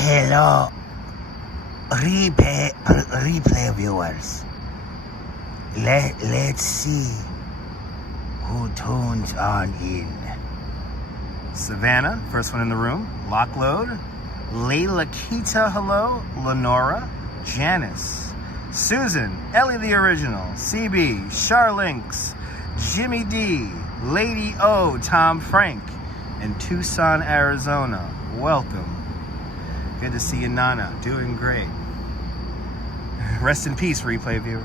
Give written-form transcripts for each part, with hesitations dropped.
Hello, replay viewers. Let's see who tunes on in. Savannah, first one in the room. Lockload. Layla Kita, hello. Lenora. Janice. Susan. Ellie the Original. CB. Charlinks. Jimmy D. Lady O. Tom Frank. And Tucson, Arizona. Welcome. Good to see you, Nana. Doing great. Rest in peace, replay viewers.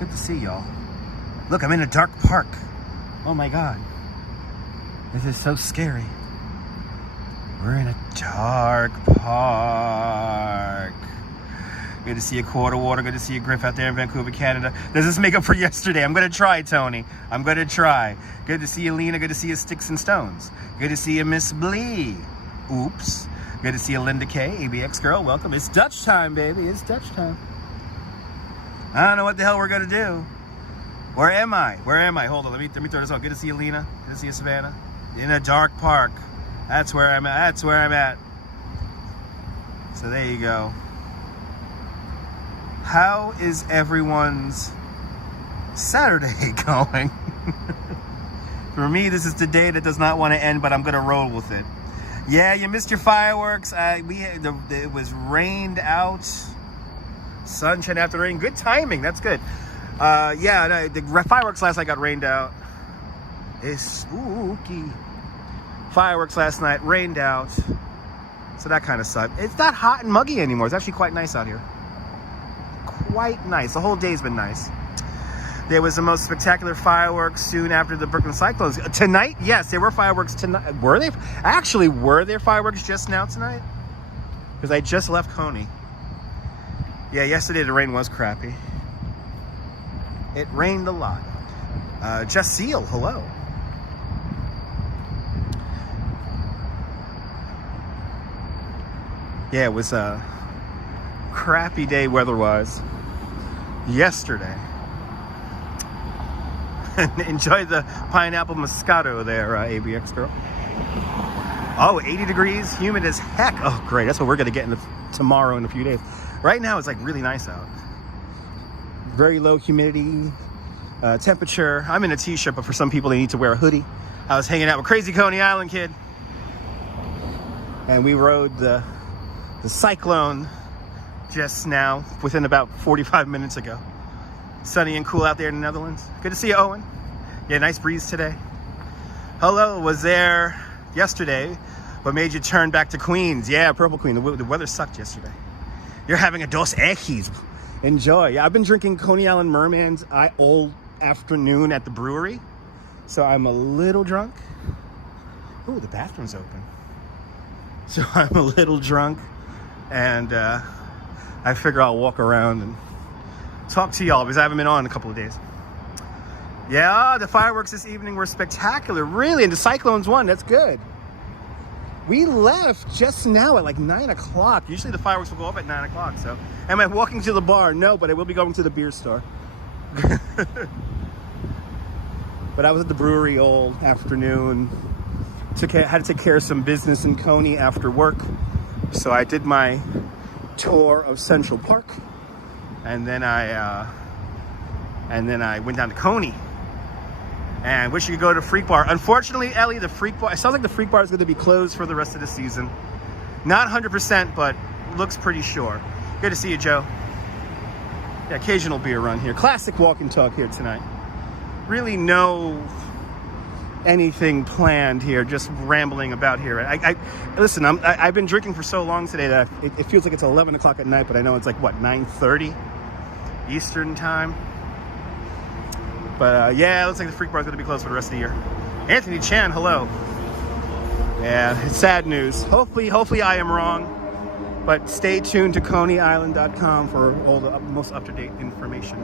Good to see y'all. Look, I'm in a dark park. Oh my God. This is so scary. We're in a dark park. Good to see you, Quarter Water. Good to see you, Griff, out there in Vancouver, Canada. Does this make up for yesterday? I'm going to try, Tony. I'm going to try. Good to see you, Lena. Good to see you, Sticks and Stones. Good to see you, Miss Blee. Oops. Good to see you, Linda K. ABX girl. Welcome. It's Dutch time, baby. It's Dutch time. I don't know what the hell we're going to do. Where am I? Where am I? Hold on. Let me throw this out. Good to see you, Lena. Good to see you, Savannah. In a dark park. That's where I'm at. That's where I'm at. So there you go. How is everyone's Saturday going? For me, this is the day that does not want to end, but I'm going to roll with it. Yeah, you missed your fireworks. It was rained out. Sunshine after rain. Good timing. That's good. Yeah, the fireworks last night got rained out. It's spooky. Fireworks last night rained out. So that kind of sucked. It's not hot and muggy anymore. It's actually quite nice out here. Quite nice. The whole day's been nice. There was the most spectacular fireworks soon after the Brooklyn Cyclones. Tonight, yes, there were fireworks tonight. Were they? Actually, were there fireworks just now tonight? Because I just left Coney. Yeah, yesterday the rain was crappy. It rained a lot. Jaceel, hello. Yeah, it was a crappy day weather-wise yesterday. Enjoy the pineapple Moscato there, ABX girl. Oh, 80 degrees, humid as heck. Oh, great. That's what we're going to get tomorrow in a few days. Right now, it's like really nice out. Very low humidity, temperature. I'm in a t-shirt, but for some people, they need to wear a hoodie. I was hanging out with Crazy Coney Island Kid. And we rode the cyclone just now, within about 45 minutes ago. Sunny and cool out there in the Netherlands. Good to see you, Owen. Yeah, nice breeze today. Hello, was there yesterday? What made you turn back to Queens? Yeah, Purple Queen. The weather sucked yesterday. You're having a Dos Equis. Enjoy. Yeah, I've been drinking Coney Island Mermans all afternoon at the brewery. So I'm a little drunk. Ooh, the bathroom's open. So I'm a little drunk. And I figure I'll walk around and talk to y'all because I haven't been on in a couple of days. Yeah, the fireworks this evening were spectacular. Really, and the Cyclones won. That's good. We left just now at like 9 o'clock. Usually the fireworks will go up at 9 o'clock. So, am I walking to the bar? No, but I will be going to the beer store. But I was at the brewery all afternoon. Had to take care of some business in Coney after work. So I did my tour of Central Park. And then I went down to Coney and wish you could go to Freak Bar. Unfortunately, Ellie, the Freak Bar, it sounds like the Freak Bar is going to be closed for the rest of the season. Not 100%, but looks pretty sure. Good to see you, Joe. Yeah, occasional beer run here. Classic walk and talk here tonight. Really no anything planned here, just rambling about here. Listen, I've been drinking for so long today that it feels like it's 11 o'clock at night, but I know it's like, what, 9:30 Eastern time? But yeah, it looks like the Freak Bar is going to be closed for the rest of the year. Anthony Chan, hello. Yeah, it's sad news. Hopefully I am wrong, but stay tuned to ConeyIsland.com for all the most up-to-date information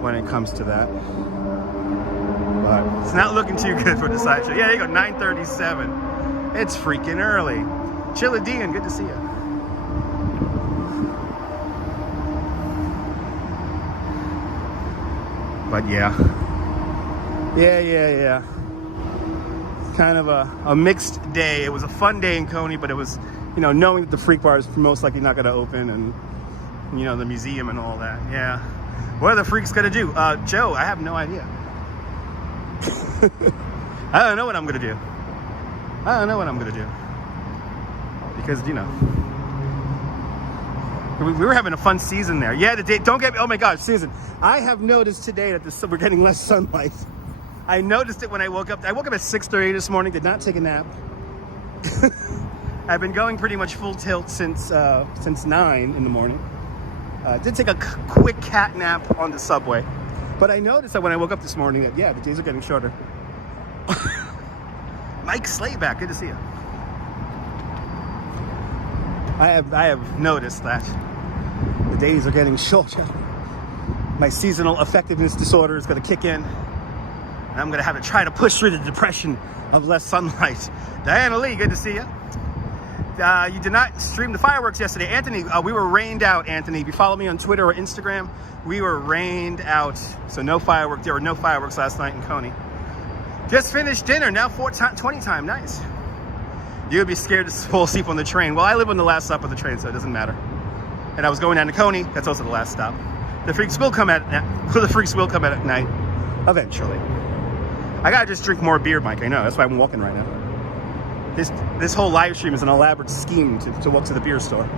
when it comes to that. But it's not looking too good for the sideshow. Yeah, there you go, 9:37. It's freaking early. Chillidian, good to see you. But yeah. Kind of a mixed day. It was a fun day in Coney, but it was, you know, knowing that the Freak Bar is most likely not going to open, and, you know, the museum and all that. Yeah. What are the freaks going to do? Joe, I have no idea. I don't know what I'm going to do. I don't know what I'm going to do. Because, you know, we were having a fun season there. Yeah, the day, don't get me, oh my gosh, Susan. I have noticed today that we're getting less sunlight. I noticed it when I woke up. I woke up at 6:30 this morning, did not take a nap. I've been going pretty much full tilt since 9 in the morning. Did take a quick cat nap on the subway. But I noticed that when I woke up this morning that, yeah, the days are getting shorter. Mike Slayback, good to see you. I have noticed that the days are getting shorter. My seasonal effectiveness disorder is going to kick in. And I'm going to have to try to push through the depression of less sunlight. Diana Lee, good to see you. You did not stream the fireworks yesterday. Anthony, we were rained out, Anthony. If you follow me on Twitter or Instagram, we were rained out. So no fireworks. There were no fireworks last night in Coney. Just finished dinner, now 4:20 time, nice. You would be scared to fall asleep on the train. Well, I live on the last stop of the train, so it doesn't matter. And I was going down to Coney, that's also the last stop. The freaks will come at night, eventually. I gotta just drink more beer, Mike, I know, that's why I'm walking right now. This whole live stream is an elaborate scheme to walk to the beer store.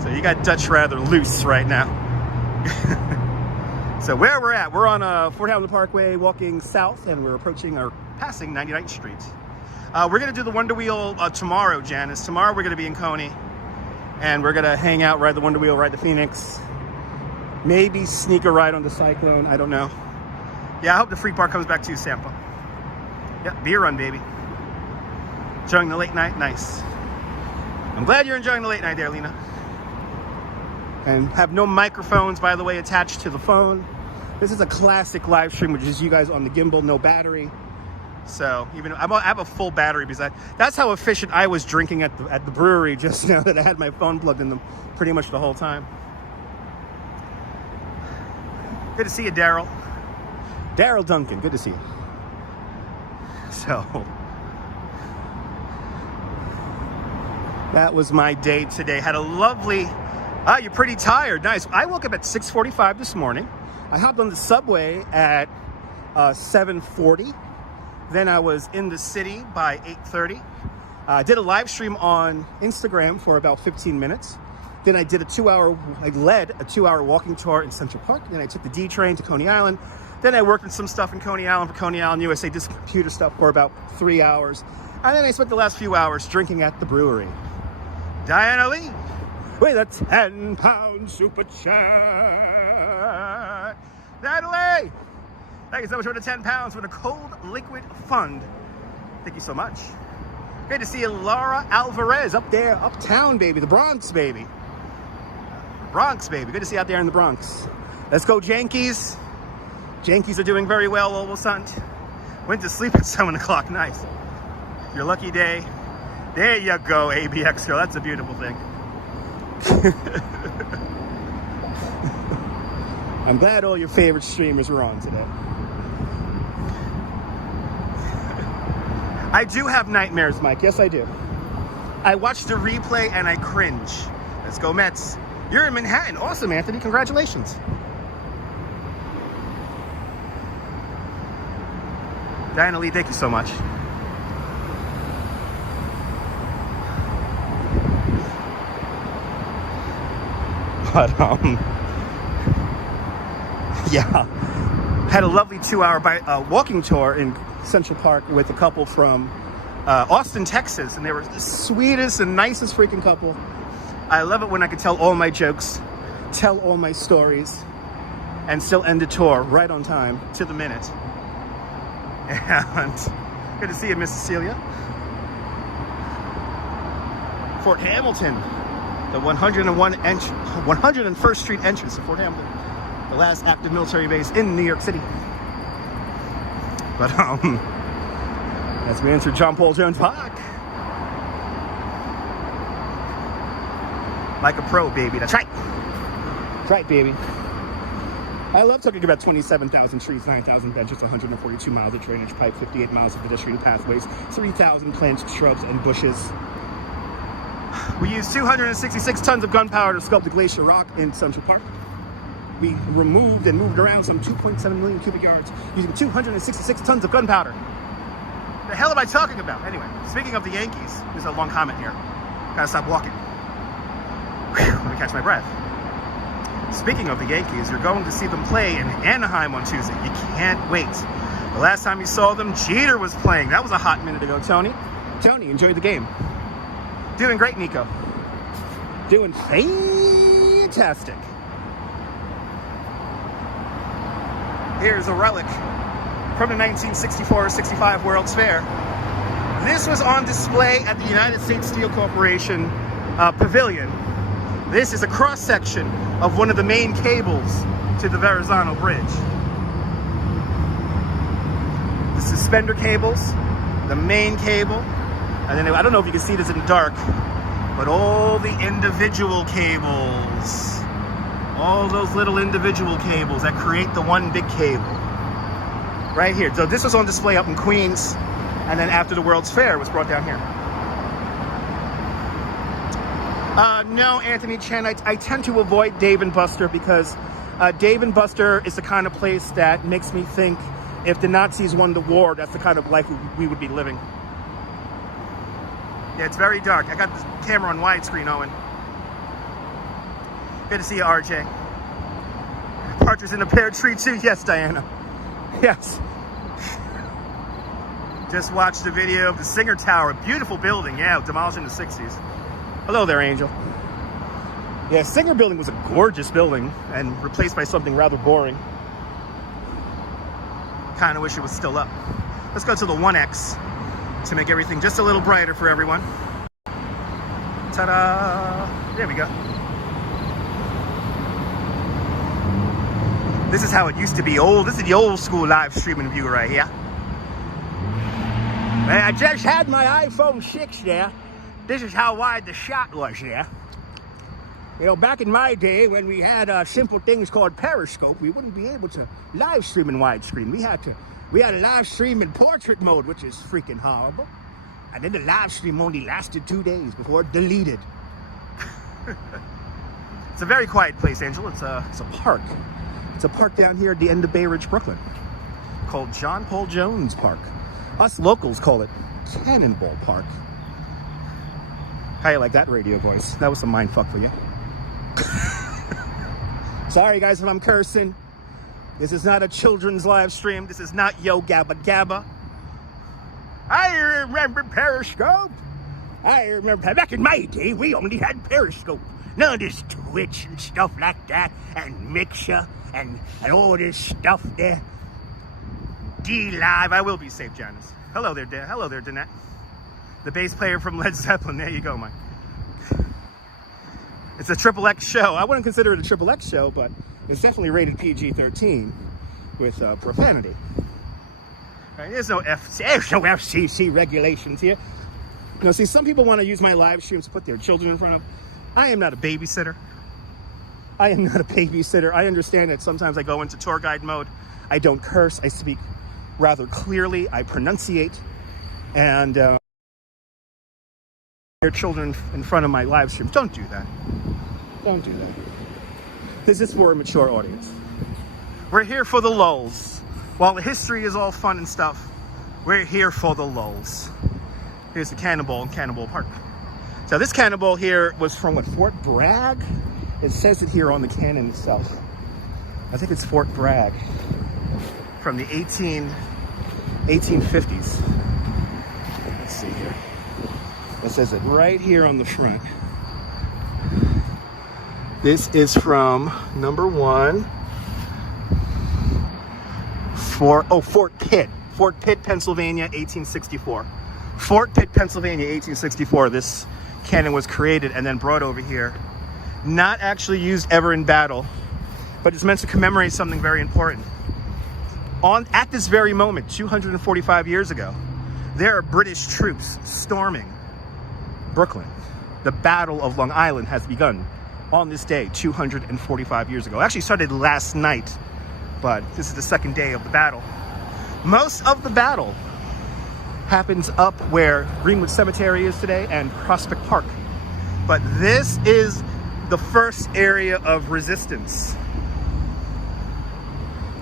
So you got Dutch rather loose right now. So where we're at, we're on Fort Hamilton Parkway walking south, and we're passing 99th Street. We're gonna do the Wonder Wheel tomorrow, Janice. Tomorrow we're gonna be in Coney, and we're gonna hang out, ride the Wonder Wheel, ride the Phoenix, maybe sneak a ride on the Cyclone, I don't know. Yeah, I hope the Freak Bar comes back to you, Sampa. Yeah, beer run, baby. Enjoying the late night, nice. I'm glad you're enjoying the late night there, Lena. And have no microphones, by the way, attached to the phone. This is a classic live stream, which is you guys on the Gimble, no battery. So even I have a full battery because that's how efficient I was drinking at the brewery just now that I had my phone plugged in them pretty much the whole time. Good to see you, Daryl. Daryl Duncan, good to see you. So that was my day today. Had a lovely, you're pretty tired, nice. I woke up at 6:45 this morning. I hopped on the subway at 7:40. Then I was in the city by 8:30. I did a live stream on Instagram for about 15 minutes. Then I led a 2-hour walking tour in Central Park. Then I took the D train to Coney Island. Then I worked on some stuff in Coney Island for Coney Island USA, did some computer stuff for about 3 hours. And then I spent the last few hours drinking at the brewery. Diana Lee, with a 10-pound super chat. Diana Lee, thank you so much for the 10 pounds for the cold liquid fund. Thank you so much. Great to see you, Laura Alvarez, up there, uptown, baby, the Bronx, baby. Bronx, baby, good to see you out there in the Bronx. Let's go, Yankees. Yankees are doing very well all of a sudden. Went to sleep at 7 o'clock, nice. Your lucky day. There you go, ABX girl, that's a beautiful thing. I'm glad all your favorite streamers were on today. I do have nightmares, Mike. Yes, I do. I watched the replay and I cringe. Let's go, Mets. You're in Manhattan. Awesome, Anthony. Congratulations. Diana Lee, thank you so much. But, yeah. Had a lovely 2-hour walking tour in Central Park with a couple from Austin, Texas, and they were the sweetest and nicest freaking couple. I love it when I can tell all my jokes, tell all my stories, and still end the tour right on time, to the minute. And good to see you, Miss Cecilia. Fort Hamilton, the 101st Street entrance to Fort Hamilton, the last active military base in New York City. But as we enter John Paul Jones Park, like a pro, baby. That's right. That's right, baby. I love talking about 27,000 trees, 9,000 benches, 142 miles of drainage pipe, 58 miles of pedestrian pathways, 3,000 plants, shrubs, and bushes. We used 266 tons of gunpowder to sculpt the glacier rock in Central Park. We removed and moved around some 2.7 million cubic yards using 266 tons of gunpowder. The hell am I talking about? Anyway, speaking of the Yankees, there's a long comment here. Gotta stop walking. Whew, let me catch my breath. Speaking of the Yankees, you're going to see them play in Anaheim on Tuesday. You can't wait. The last time you saw them, Jeter was playing. That was a hot minute ago, Tony. Tony, enjoyed the game. Doing great, Nico. Doing fantastic. Here's a relic from the 1964-65 World's Fair. This was on display at the United States Steel Corporation Pavilion. This is a cross-section of one of the main cables to the Verizon Bridge. The suspender cables, the main cable, and then I don't know if you can see this in the dark, but all the individual cables, all those little individual cables that create the one big cable. Right here. So this was on display up in Queens, and then after the World's Fair, it was brought down here. No, Anthony Chen, I tend to avoid Dave & Buster because Dave & Buster is the kind of place that makes me think if the Nazis won the war, that's the kind of life we would be living. Yeah, it's very dark. I got this camera on widescreen, Owen. Good to see you, RJ. Partridge in a pear tree too. Yes, Diana. Yes. Just watched the video of the Singer Tower. Beautiful building, yeah, demolished in the 60s. Hello there, Angel. Yeah, Singer Building was a gorgeous building and replaced by something rather boring. Kind of wish it was still up. Let's go to the 1X to make everything just a little brighter for everyone. Ta-da! There we go. This is how it used to be old. This is the old school live streaming view right here. And I just had my iPhone 6 there. This is how wide the shot was there. You know, back in my day when we had simple things called Periscope, we wouldn't be able to live stream in widescreen. We had to live stream in portrait mode, which is freaking horrible. And then the live stream only lasted 2 days before it deleted. It's a very quiet place, Angel. It's a park. It's a park down here at the end of Bay Ridge, Brooklyn, called John Paul Jones Park. Us locals call it Cannonball Park. How you like that radio voice? That was some mind fuck for you. Sorry guys if I'm cursing. This is not a children's live stream. This is not Yo Gabba Gabba. I remember Periscope. I remember back in my day we only had Periscope. None of this Twitch and stuff like that, and Mixer and all this stuff there. D-Live. I will be safe, Janice. Hello there, hello there, Danette. The bass player from Led Zeppelin. There you go, Mike. It's a XXX show. I wouldn't consider it a XXX show, but it's definitely rated PG-13 with profanity. Right, there's no FCC regulations here. You know, see, some people want to use my live streams to put their children in front of them. I am not a babysitter. I am not a babysitter. I understand that sometimes I go into tour guide mode. I don't curse. I speak rather clearly. I pronunciate. And your children in front of my live streams. Don't do that. Don't do that. This is for a mature audience. We're here for the lulz. While the history is all fun and stuff, we're here for the lulz. Here's the Cannonball in Cannonball Park. So this cannonball here was from what, Fort Bragg? It says it here on the cannon itself. I think it's Fort Bragg from the 1850s. Let's see here. It says it right here on the front. This is from number 1. Fort Pitt. Fort Pitt, Pennsylvania, 1864. Fort Pitt, Pennsylvania, 1864. This cannon was created and then brought over here. Not actually used ever in battle, but it's meant to commemorate something very important. At this very moment, 245 years ago, there are British troops storming Brooklyn. The Battle of Long Island has begun on this day, 245 years ago. It actually started last night but this is the second day of the battle. Most of the battle happens up where Greenwood Cemetery is today and Prospect Park. But this is the first area of resistance.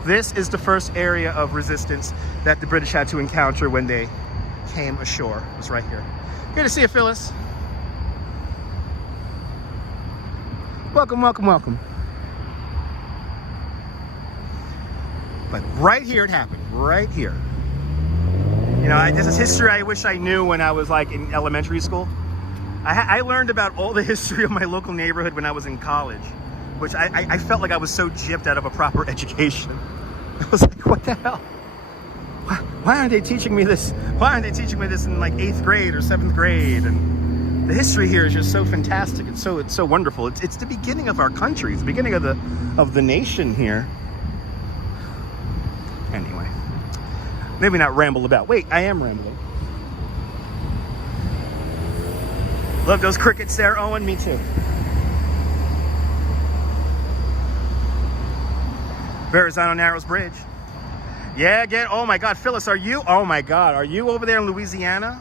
This is the first area of resistance that the British had to encounter when they came ashore. It's right here. Good to see you, Phyllis. Welcome, welcome, welcome. But right here it happened, right here. You know, this is history I wish I knew when I was like in elementary school. I learned about all the history of my local neighborhood when I was in college, which I felt like I was so gypped out of a proper education. I was like, what the hell? Why aren't they teaching me this? Why aren't they teaching me this in like 8th grade or 7th grade? And the history here is just so fantastic. It's so wonderful. It's the beginning of our country. It's the beginning of the nation here. Anyway, maybe not ramble about. Wait, I am rambling. Love those crickets there, Owen. Me too. Verizon Narrows Bridge. Yeah, again. Oh my God, Phyllis, are you? Oh my God, are you over there in Louisiana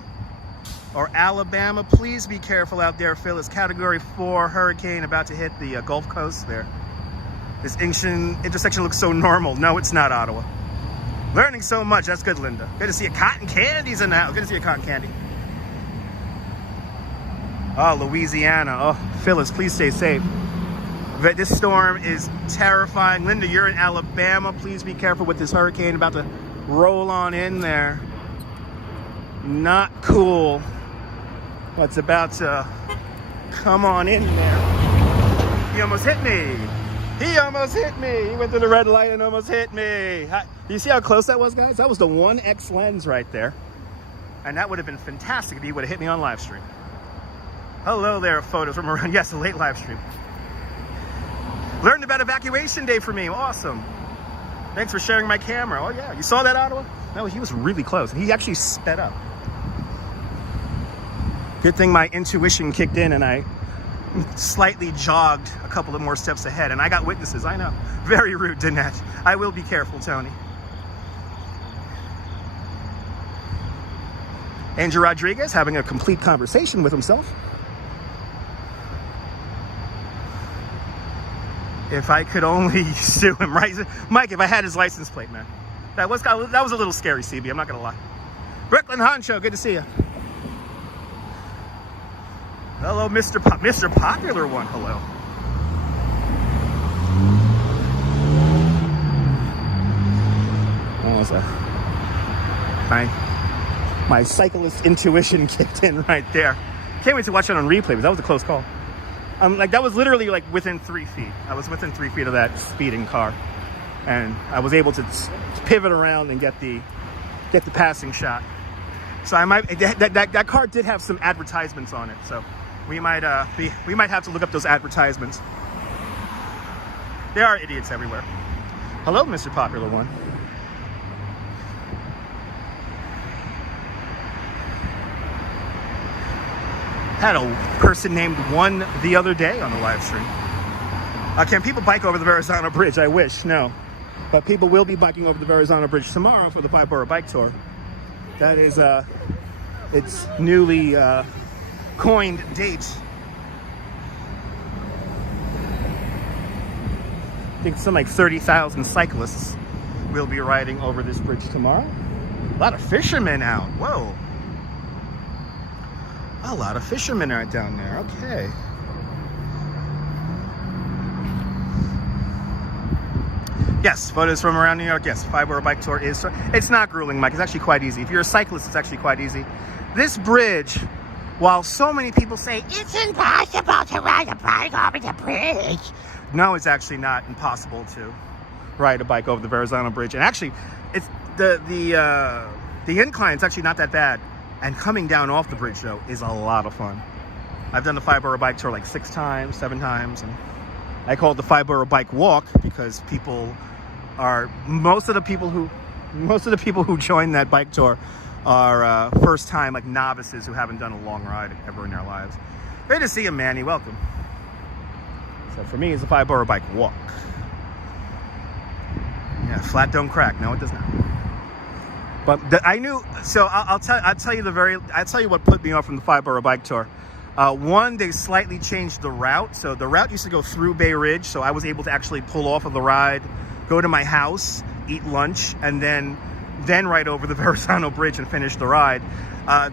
or Alabama? Please be careful out there, Phyllis. Category 4 hurricane about to hit the Gulf Coast there. This intersection looks so normal. No, it's not Ottawa. Learning so much. That's good, Linda. Good to see you. Cotton Candy's in the house. Good to see you, Cotton Candy. Oh, Louisiana. Oh, Phyllis, please stay safe. This storm is terrifying. Linda, you're in Alabama. Please be careful with this hurricane about to roll on in there. Not cool. What's about to come on in there. He almost hit me. He almost hit me. He went through the red light and almost hit me. You see how close that was, guys? That was the 1x lens right there. And that would have been fantastic if he would have hit me on live stream. Hello there, photos from around. Yes, a late live stream. Learned about evacuation day for me. Awesome. Thanks for sharing my camera. Oh yeah, you saw that, Ottawa? No, he was really close. He actually sped up. Good thing my intuition kicked in and I slightly jogged a couple of more steps ahead, and I got witnesses. I know. Very rude, Danette. I will be careful, Tony. Andrew Rodriguez having a complete conversation with himself. If I could only sue him, right? Mike, if I had his license plate, man. That was a little scary, CB, I'm not gonna lie. Brooklyn Honcho, good to see you. Hello, Mr. Popular One, hello. What was that? My cyclist intuition kicked in right there. Can't wait to watch it on replay, but that was a close call. Like that was literally like within 3 feet. I was within 3 feet of that speeding car, and I was able to pivot around and get the passing shot. So I might that car did have some advertisements on it, so we might have to look up those advertisements. There are idiots everywhere. Hello, Mr. Popular One. Had a person named One the other day on the live stream. Can people bike over the Verizon Bridge? I wish, no. But people will be biking over the Verizon Bridge tomorrow for the 5-borough bike tour. That is its newly coined date. I think some like 30,000 cyclists will be riding over this bridge tomorrow. A lot of fishermen out. Whoa. A lot of fishermen are down there. Okay. Yes, photos from around New York. Yes, 5-borough bike tour is. It's not grueling, Mike. It's actually quite easy. If you're a cyclist, it's actually quite easy. This bridge, while so many people say it's impossible to ride a bike over the bridge, no, it's actually not impossible to ride a bike over the Verizon Bridge. And actually, it's the incline is actually not that bad. And coming down off the bridge, though, is a lot of fun. I've done the 5-borough bike tour like 6 times, 7 times, and I call it the 5-borough bike walk because most of the people who join that bike tour are first time like novices who haven't done a long ride ever in their lives. Great to see you, Manny. Welcome. So for me, it's a 5-borough bike walk. Yeah, flat don't crack. No, it does not. But I knew. So I'll tell you what put me off from the 5-borough bike tour. One, they slightly changed the route. So the route used to go through Bay Ridge, so I was able to actually pull off of the ride, go to my house, eat lunch, and then right over the Verizon Bridge and finish the ride.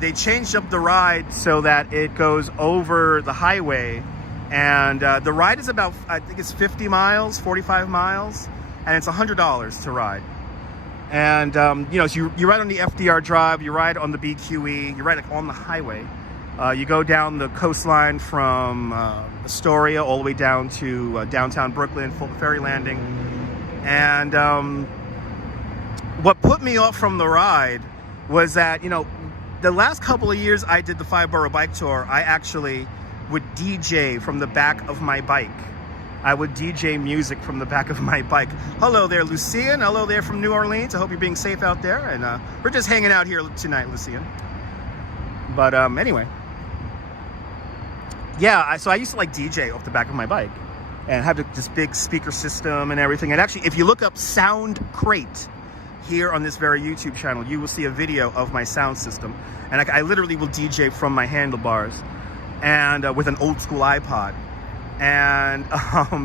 They changed up the ride so that it goes over the highway, and the ride is about, I think it's 50 miles, 45 miles, and it's $100 to ride. And you know, so you ride on the FDR Drive, you ride on the BQE, you ride like on the highway. You go down the coastline from Astoria all the way down to downtown Brooklyn, Fulton Ferry Landing. And what put me off from the ride was that, you know, the last couple of years I did the 5-borough bike tour, I actually would DJ from the back of my bike. I would DJ music from the back of my bike. Hello there, Lucian. Hello there from New Orleans. I hope you're being safe out there. And we're just hanging out here tonight, Lucian. But anyway. Yeah, so I used to like DJ off the back of my bike and have this big speaker system and everything. And actually, if you look up Sound Crate here on this very YouTube channel, you will see a video of my sound system. And I literally will DJ from my handlebars and with an old school iPod. And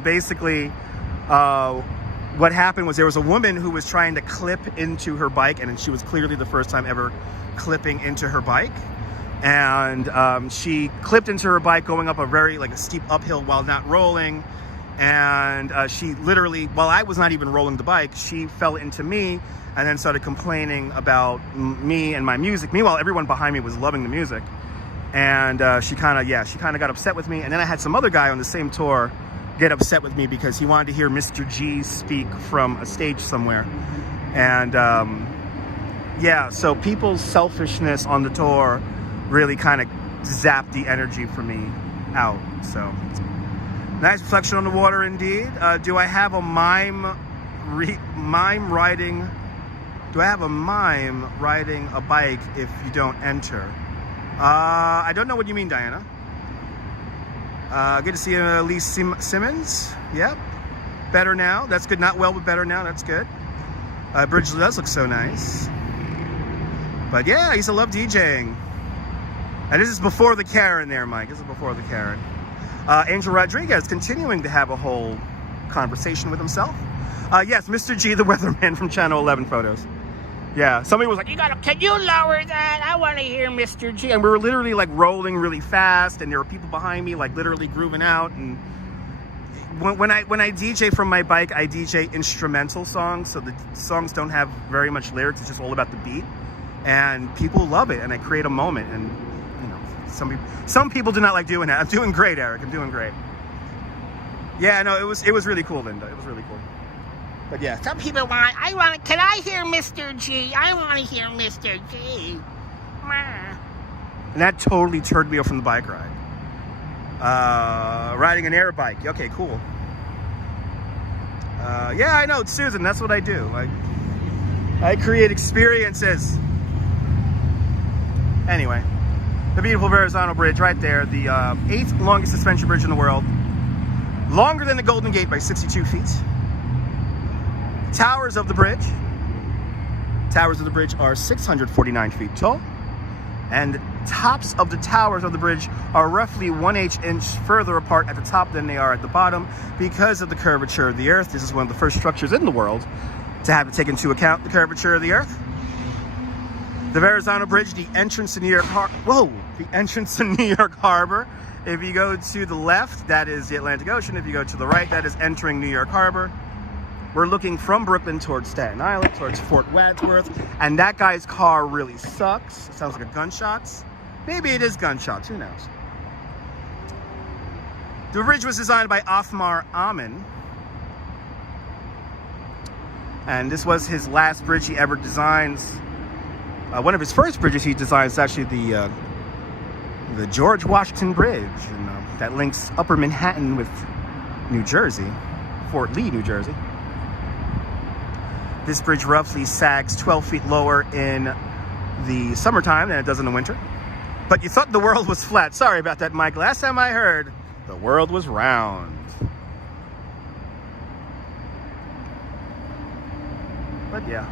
basically, what happened was there was a woman who was trying to clip into her bike, and she was clearly the first time ever clipping into her bike. And she clipped into her bike going up a steep uphill while not rolling. And she literally, while I was not even rolling the bike, she fell into me and then started complaining about me and my music. Meanwhile, everyone behind me was loving the music. And she kind of got upset with me. And then I had some other guy on the same tour get upset with me because he wanted to hear Mr. G speak from a stage somewhere. And yeah, so people's selfishness on the tour really kind of zapped the energy for me out. So nice reflection on the water indeed. Do I have a mime riding? Do I have a mime riding a bike if you don't enter? I don't know what you mean, Diana. Good to see you, Lee Simmons. Yep. Better now. That's good. Not well, but better now. That's good. Bridge does look so nice. But yeah, I used to love DJing. And this is before the Karen there, Mike. This is before the Karen. Angel Rodriguez continuing to have a whole conversation with himself. Yes, Mr. G, the weatherman from Channel 11 Photos. Yeah, somebody was like, can you lower that? I want to hear Mr. G. And we were literally like rolling really fast, and there were people behind me like literally grooving out. And when I DJ from my bike, I DJ instrumental songs, so the songs don't have very much lyrics. It's just all about the beat, and people love it. And I create a moment, and you know, some people do not like doing that. I'm doing great, Eric. I'm doing great. Yeah, no, it was really cool, Linda. It was really cool. But yeah, some people can I hear Mr. G? I want to hear Mr. G. And that totally turned me off from the bike ride. Riding an air bike. Okay, cool. Yeah, I know, Susan, that's what I do. I create experiences. Anyway, the beautiful Verizon Bridge right there, the 8th longest suspension bridge in the world. Longer than the Golden Gate by 62 feet. Towers of the bridge. Towers of the bridge are 649 feet tall. And tops of the towers of the bridge are roughly 1/8 inch further apart at the top than they are at the bottom because of the curvature of the earth. This is one of the first structures in the world to have to take into account the curvature of the earth. The Verizon Bridge, the entrance to New York Harbor. Whoa! The entrance to New York Harbor. If you go to the left, that is the Atlantic Ocean. If you go to the right, that is entering New York Harbor. We're looking from Brooklyn towards Staten Island, towards Fort Wadsworth, and that guy's car really sucks. It sounds like a gunshots. Maybe it is gunshots, who knows? The bridge was designed by Othmar Amin, and this was his last bridge he ever designs. One of his first bridges he designed is actually the George Washington Bridge, and, that links Upper Manhattan with New Jersey, Fort Lee, New Jersey. This bridge roughly sags 12 feet lower in the summertime than it does in the winter. But you thought the world was flat. Sorry about that, Mike. Last time I heard, the world was round. But yeah,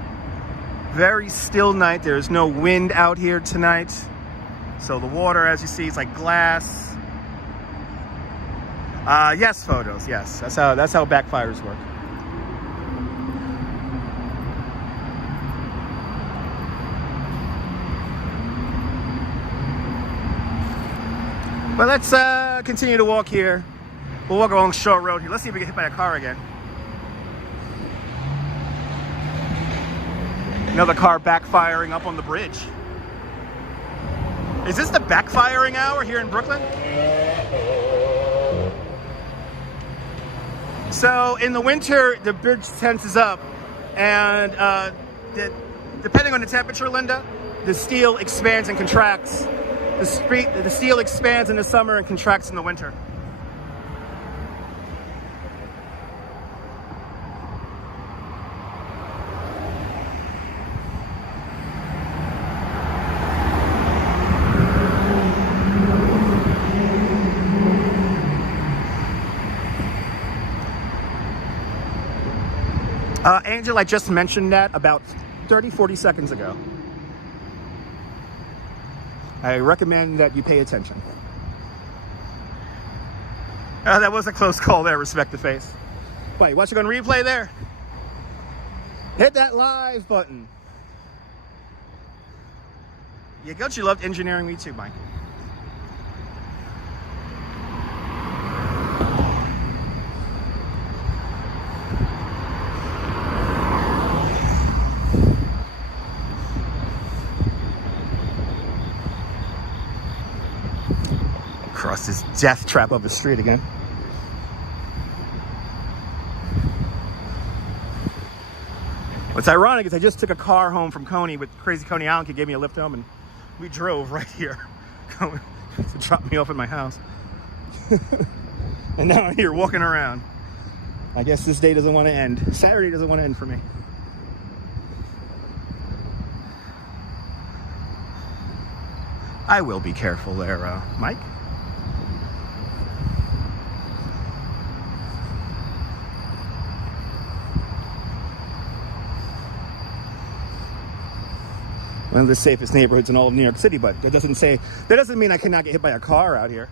very still night. There's no wind out here tonight. So the water, as you see, is like glass. Yes, photos. Yes, that's how backfires work. But let's continue to walk here. We'll walk along Shore Road here. Let's see if we get hit by a car again. Another car backfiring up on the bridge. Is this the backfiring hour here in Brooklyn? So in the winter, the bridge tenses up, and depending on the temperature, Linda, the steel expands and contracts. The steel expands in the summer and contracts in the winter. Angel, I just mentioned that about 30-40 seconds ago. I recommend that you pay attention. That was a close call there, respect the face. Wait, watch it on replay there? Hit that live button. Yeah, don't you love engineering? Me too, Mike. Across this death trap of a street again. What's ironic is I just took a car home from Coney with Crazy Coney Allen. He gave me a lift home, and we drove right here to drop me off at my house. And now I'm here walking around. I guess this day doesn't want to end. Saturday doesn't want to end for me. I will be careful there, Mike. One of the safest neighborhoods in all of New York City, but that doesn't mean I cannot get hit by a car out here.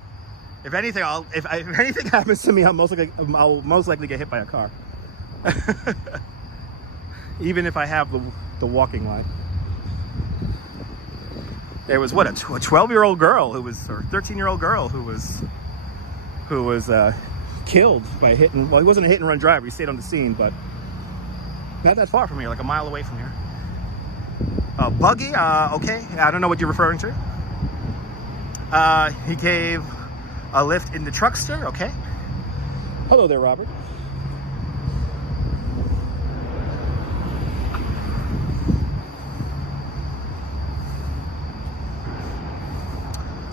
If anything, if anything happens to me, I'll most likely get hit by a car. Even if I have the walking line. There was what, a 12-year-old girl or 13-year-old girl who was killed by well, he wasn't a hit and run driver. He stayed on the scene, but not that far from here, like a mile away from here. Buggy, okay, I don't know what you're referring to. He gave a lift in the truckster, okay. Hello there, Robert.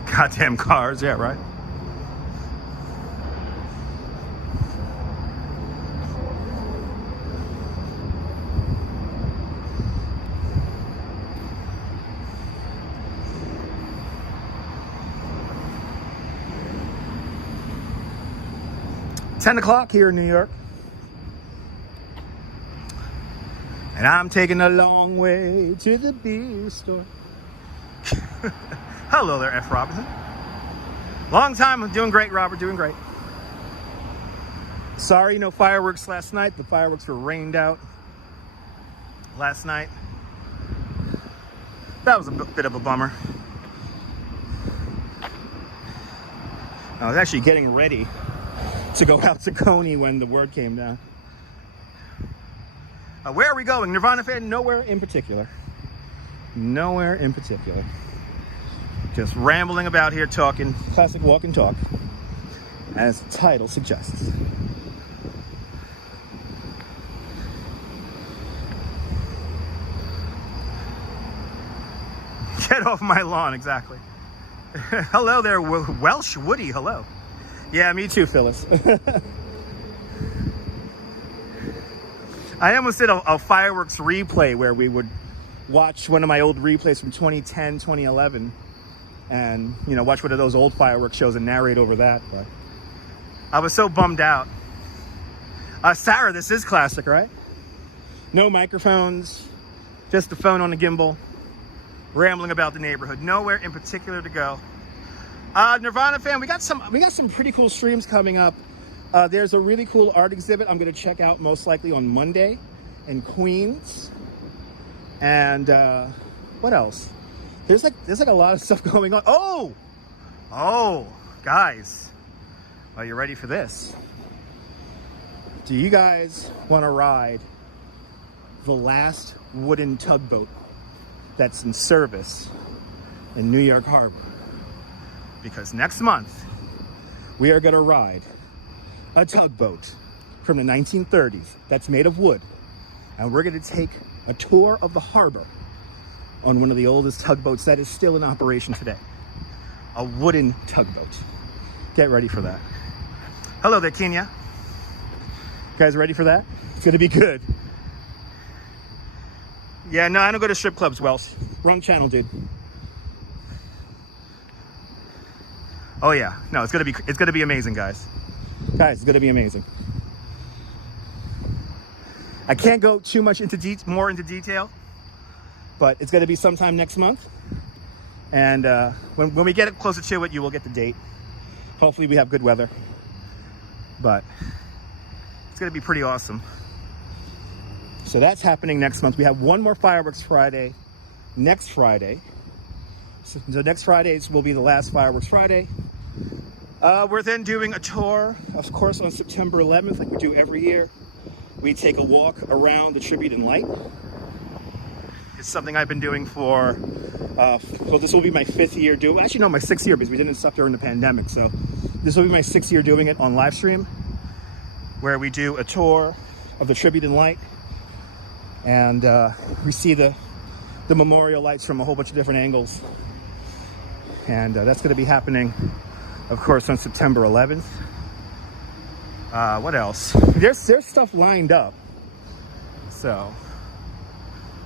Goddamn cars, yeah, right. Ten o'clock here in New York. And I'm taking a long way to the beer store. Hello there, F. Robinson. Long time. I'm doing great, Robert. Doing great. Sorry, no fireworks last night. The fireworks were rained out last night. That was a bit of a bummer. I was actually getting ready to go out to Coney when the word came down. Where are we going? Nirvana fan? Nowhere in particular. Nowhere in particular. Just rambling about here, talking. Classic walk and talk, as the title suggests. Get off my lawn, exactly. Hello there, Welsh Woody, hello. Yeah, me too, Phyllis. I almost did a fireworks replay where we would watch one of my old replays from 2010, 2011, and, you know, watch one of those old fireworks shows and narrate over that, but I was so bummed out. Sarah, this is classic, right? No microphones, just the phone on the gimbal, rambling about the neighborhood. Nowhere in particular to go. Nirvana fan, we got some pretty cool streams coming up. There's a really cool art exhibit I'm going to check out most likely on Monday in Queens. And what else? There's like a lot of stuff going on. Oh, guys, are you ready for this? Do you guys want to ride the last wooden tugboat that's in service in New York Harbor? Because next month we are going to ride a tugboat from the 1930s that's made of wood, and we're going to take a tour of the harbor on one of the oldest tugboats that is still in operation today. A wooden tugboat. Get ready for that. Hello there, Kenya. You guys ready for that? It's gonna be good. Yeah, no, I don't go to strip clubs, Welsh. Wrong channel, dude. Oh yeah, no, it's gonna be amazing, guys. Guys, it's gonna be amazing. I can't go too much more into detail, but it's gonna be sometime next month. And when we get it closer to it, you will get the date. Hopefully we have good weather, but it's gonna be pretty awesome. So that's happening next month. We have one more Fireworks Friday next Friday. So next Fridays will be the last Fireworks Friday. We're then doing a tour, of course, on September 11th, like we do every year. We take a walk around the Tribute and Light. It's something I've been doing for, well, this will be my 5th year doing, actually no, my 6th year, because we didn't stop during the pandemic. So this will be my 6th year doing it on live stream, where we do a tour of the Tribute and Light. And we see the memorial lights from a whole bunch of different angles. And that's gonna be happening, of course, on September 11th. What else? There's stuff lined up. So,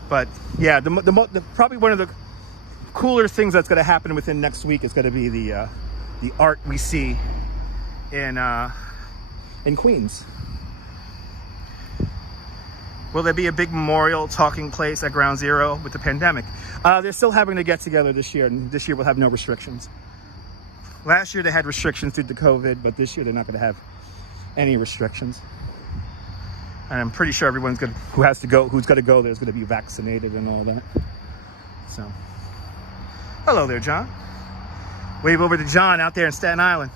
but yeah, the probably one of the cooler things that's going to happen within next week is going to be the art we see in Queens. Will there be a big memorial talking place at Ground Zero with the pandemic? They're still having to get together this year, and this year we'll have no restrictions. Last year they had restrictions due to COVID, but this year they're not going to have any restrictions. And I'm pretty sure everyone's who's got to go there is going to be vaccinated and all that. So, hello there, John. Wave over to John out there in Staten Island.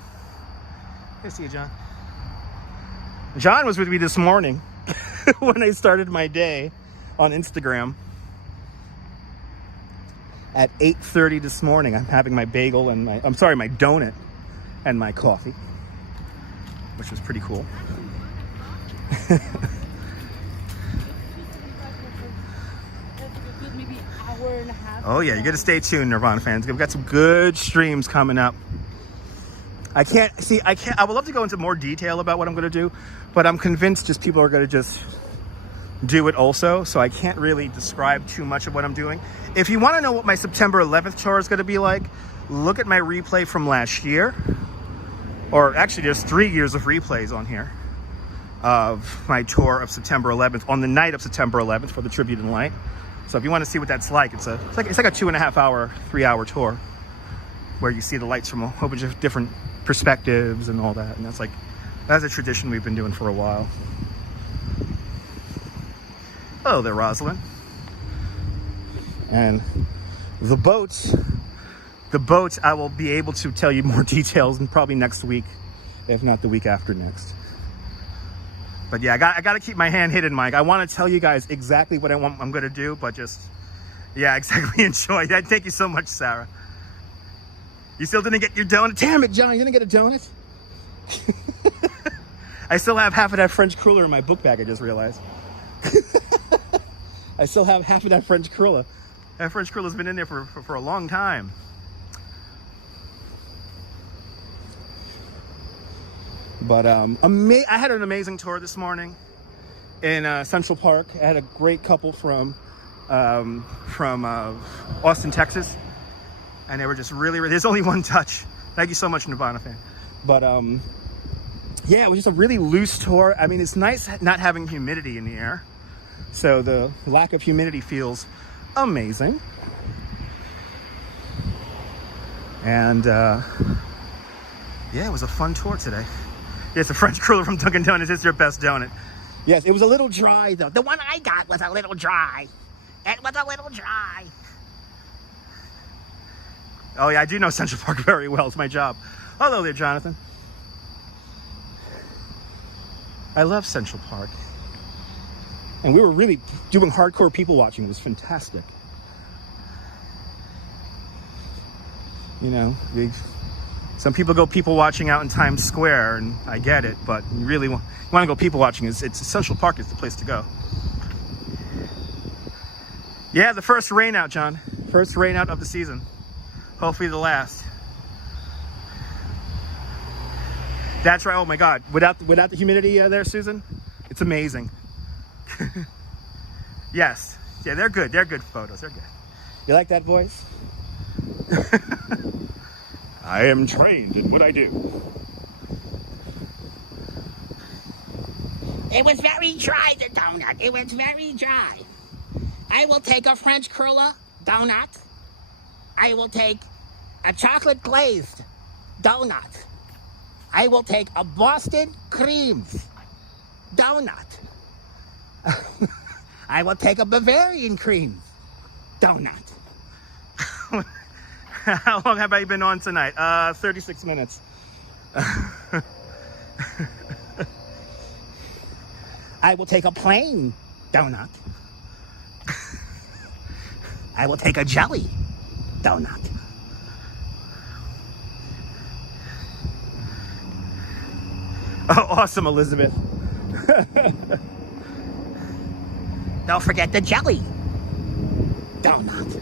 Good to see you, John. John was with me this morning when I started my day on Instagram at 8:30 this morning. I'm having my bagel and my donut and my coffee, which was pretty cool. Oh yeah, you got to stay tuned, Nirvana fans. We've got some good streams coming up. I would love to go into more detail about what I'm going to do, but I'm convinced just people are going to just do it also. So I can't really describe too much of what I'm doing. If you want to know what my September 11th tour is going to be like, look at my replay from last year. Or actually, there's 3 years of replays on here of my tour of September 11th, on the night of September 11th for the Tribute and Light. So if you want to see what that's like, it's like a 2.5 hour, 3 hour tour where you see the lights from a whole bunch of different perspectives and all that. And that's a tradition we've been doing for a while. Hello there, Rosalind. And the boats, I will be able to tell you more details and probably next week, if not the week after next. But yeah, I got to keep my hand hidden, Mike. I want to tell you guys exactly what I'm going to do, but just, yeah, exactly. Enjoy that. Thank you so much, Sarah. You still didn't get your donut? Damn it, John, you didn't get a donut? I still have half of that French cruller in my book bag, I just realized. I still have half of that French cruller. That French crueller's been in there for a long time. But I had an amazing tour this morning in Central Park. I had a great couple from Austin, Texas, and they were just really, there's only one touch. Thank you so much, Nirvana fan. But yeah, it was just a really loose tour. I mean, it's nice not having humidity in the air. So the lack of humidity feels amazing. And yeah, it was a fun tour today. Yeah, it's a French cruller from Dunkin' Donuts. It's your best donut. Yes, it was a little dry though. The one I got was a little dry. It was a little dry. Oh yeah, I do know Central Park very well. It's my job. Hello there, Jonathan. I love Central Park. And we were really doing hardcore people watching. It was fantastic. You know, some people go people watching out in Times Square, and I get it, but you really want to go people watching, it's Central Park is the place to go. Yeah, the first rain out, John. First rain out of the season. Hopefully the last. That's right. Oh my God. Without the humidity there, Susan, it's amazing. Yes. Yeah, they're good. They're good photos. They're good. You like that voice? I am trained in what I do. It was very dry, the donut. It was very dry. I will take a French cruller donut. I will take a chocolate glazed donut. I will take a Boston creams donut. I will take a Bavarian cream donut. How long have I been on tonight? 36 minutes. I will take a plain donut. I will take a jelly donut. Oh, awesome, Elizabeth. Don't forget the jelly donut.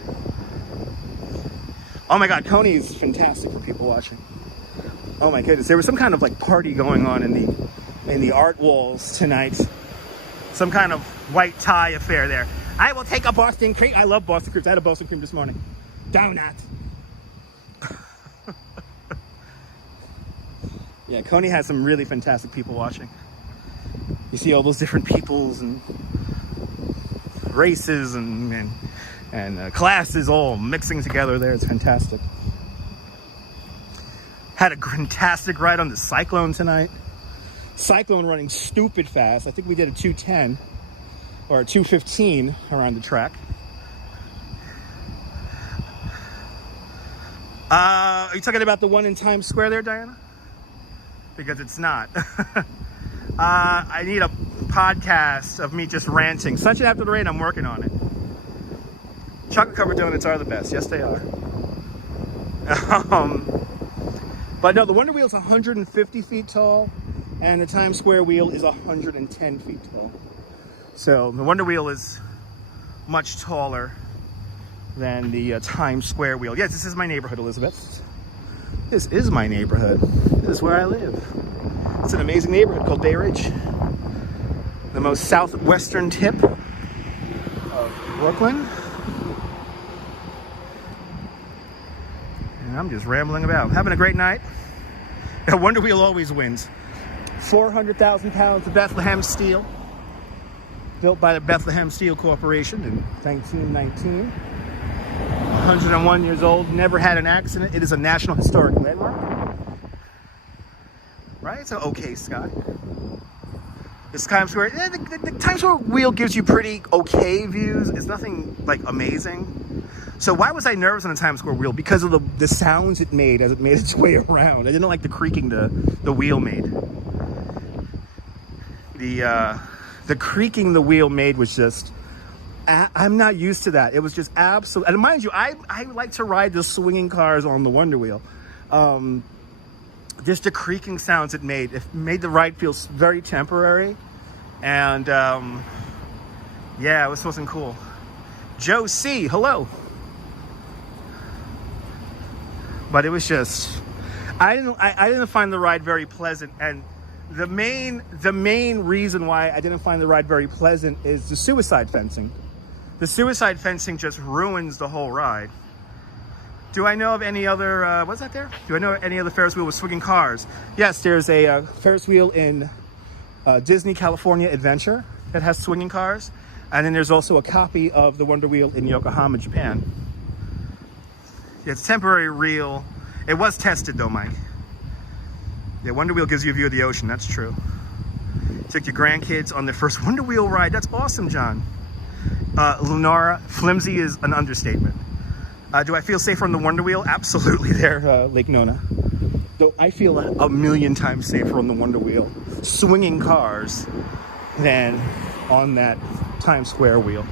Oh my God, Coney is fantastic for people watching. Oh my goodness, there was some kind of like party going on in the art walls tonight. Some kind of white tie affair there. I will take a Boston cream. I love Boston creams. I had a Boston cream this morning. Donut. Yeah, Coney has some really fantastic people watching. You see all those different peoples and races and classes all mixing together there. It's fantastic. Had a fantastic ride on the Cyclone tonight. Cyclone running stupid fast. I think we did a 210 or a 215 around the track. Are you talking about the one in Times Square there, Diana? Because it's not. I need a podcast of me just ranting. Sunshine After the Rain, I'm working on it. Chocolate covered donuts are the best. Yes, they are. But no, the Wonder Wheel is 150 feet tall, and the Times Square wheel is 110 feet tall. So the Wonder Wheel is much taller than the Times Square wheel. Yes, this is my neighborhood, Elizabeth. This is my neighborhood. This is where I live. It's an amazing neighborhood called Bay Ridge. The most southwestern tip of Brooklyn. And I'm just rambling about. Having a great night. The Wonder Wheel always wins. 400,000 pounds of Bethlehem steel. Built by the Bethlehem Steel Corporation in 1919. 101 years old, never had an accident. It is a National Historic Landmark. Right? It's an okay sky. This Times Square, the Times Square wheel gives you pretty okay views. It's nothing like amazing. So why was I nervous on the Times Square wheel? Because of the sounds it made as it made its way around. I didn't like the creaking the wheel made. The creaking the wheel made was just, I'm not used to that. It was just absolute. And mind you, I like to ride the swinging cars on the Wonder Wheel. Just the creaking sounds it made the ride feel very temporary. And yeah, it wasn't cool. Joe C, hello. But it was just, I didn't find the ride very pleasant. And the main reason why I didn't find the ride very pleasant is the suicide fencing. The suicide fencing just ruins the whole ride. Do I know of any other, what's that there? Do I know any other Ferris wheel with swinging cars? Yes, there's a Ferris wheel in Disney California Adventure that has swinging cars. And then there's also a copy of the Wonder Wheel in Yokohama, Japan. Yeah, it's a temporary reel. It was tested though, Mike. Yeah, Wonder Wheel gives you a view of the ocean, that's true. Took your grandkids on their first Wonder Wheel ride. That's awesome, John. Lenora, flimsy is an understatement. Do I feel safer on the Wonder Wheel? Absolutely there, Lake Nona. Though I feel a million times safer on the Wonder Wheel, swinging cars, than on that Times Square wheel.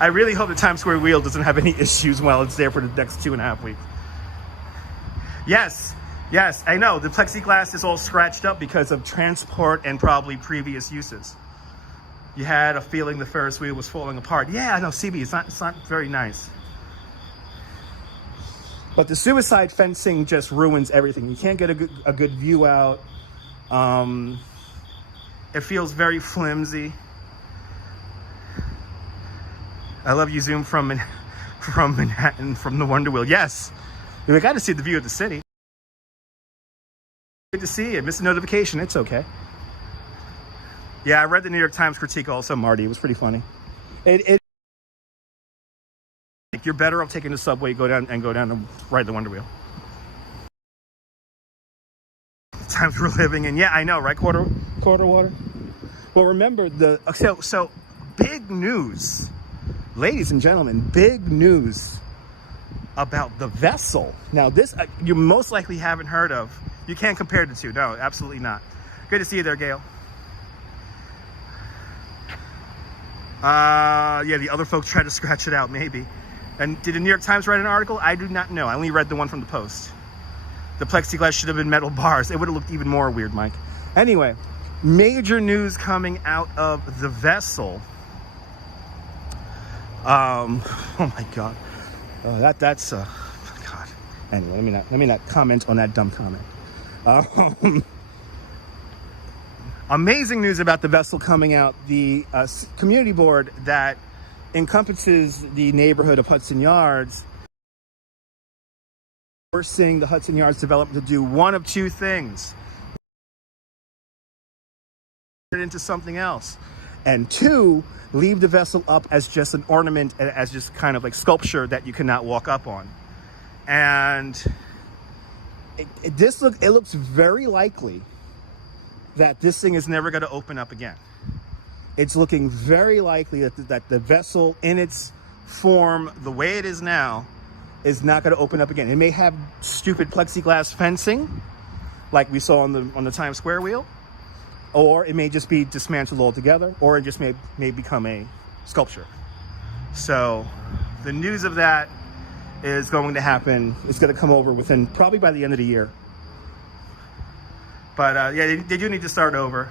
I really hope the Times Square wheel doesn't have any issues while it's there for the next 2.5 weeks. Yes, yes, I know. The plexiglass is all scratched up because of transport and probably previous uses. You had a feeling the Ferris wheel was falling apart. Yeah, I know, CB, it's not very nice. But the suicide fencing just ruins everything. You can't get a good view out. It feels very flimsy. I love you zoom from Manhattan, from the Wonder Wheel. Yes, we got to see the view of the city. Good to see you. Missed a notification. It's okay. Yeah, I read the New York Times critique also, Marty. It was pretty funny. You're better off taking the subway, go down and ride the Wonder Wheel. Times we're living in. Yeah, I know, right? Quarter water. Well, remember so big news, ladies and gentlemen, big news about the vessel. Now, this you most likely haven't heard of. You can't compare the two. No, absolutely not. Good to see you there, Gail. Yeah, the other folks tried to scratch it out, maybe. And did the New York Times write an article? I do not know. I only read the one from the Post. The plexiglass should have been metal bars. It would have looked even more weird, Mike. Anyway, major news coming out of the vessel. Oh my God. That's God. Anyway, let me not comment on that dumb comment. Amazing news about the vessel coming out. The community board that encompasses the neighborhood of Hudson Yards, forcing the Hudson Yards development to do one of two things: turn it into something else, and two, leave the vessel up as just an ornament and as just kind of like sculpture that you cannot walk up on. And it looks very likely that this thing is never going to open up again. It's looking very likely that the vessel in its form, the way it is now, is not going to open up again. It may have stupid plexiglass fencing, like we saw on the Times Square wheel, or it may just be dismantled altogether, or it just may become a sculpture. So the news of that is going to happen. It's going to come over within probably by the end of the year. But yeah, they do need to start over.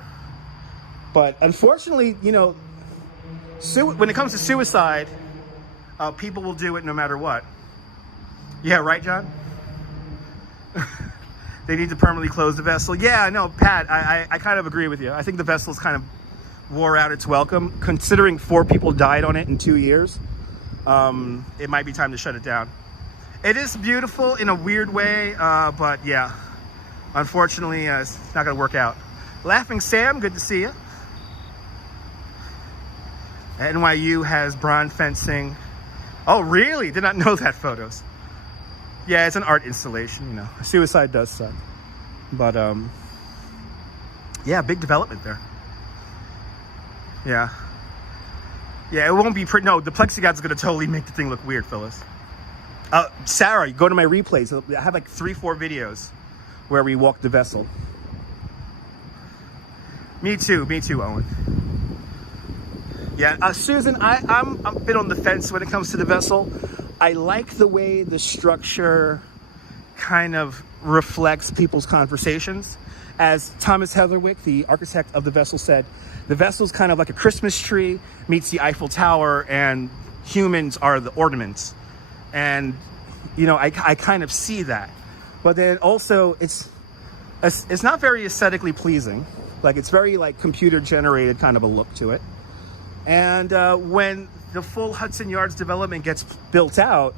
But unfortunately, you know, when it comes to suicide, people will do it no matter what. Yeah, right, John? They need to permanently close the vessel. Yeah, no, Pat, I kind of agree with you. I think the vessel's kind of wore out its welcome. Considering 4 people died on it in 2 years, it might be time to shut it down. It is beautiful in a weird way, but yeah, unfortunately, it's not going to work out. Laughing Sam, good to see you. NYU has bronze fencing. Oh, really? Did not know that. Photos. Yeah, it's an art installation, you know. Suicide does suck. But, yeah, big development there. Yeah. Yeah, it won't be pretty. No, the plexiglass is going to totally make the thing look weird, Phyllis. Sarah, you go to my replays. I have like 3-4 videos where we walk the vessel. Me too, Owen. Yeah, Susan, I'm a bit on the fence when it comes to the vessel. I like the way the structure kind of reflects people's conversations. As Thomas Heatherwick, the architect of the vessel, said, the vessel's kind of like a Christmas tree meets the Eiffel Tower, and humans are the ornaments. And, you know, I kind of see that. But then also, it's not very aesthetically pleasing. Like, it's very, like, computer-generated kind of a look to it. And when the full Hudson Yards development gets built out,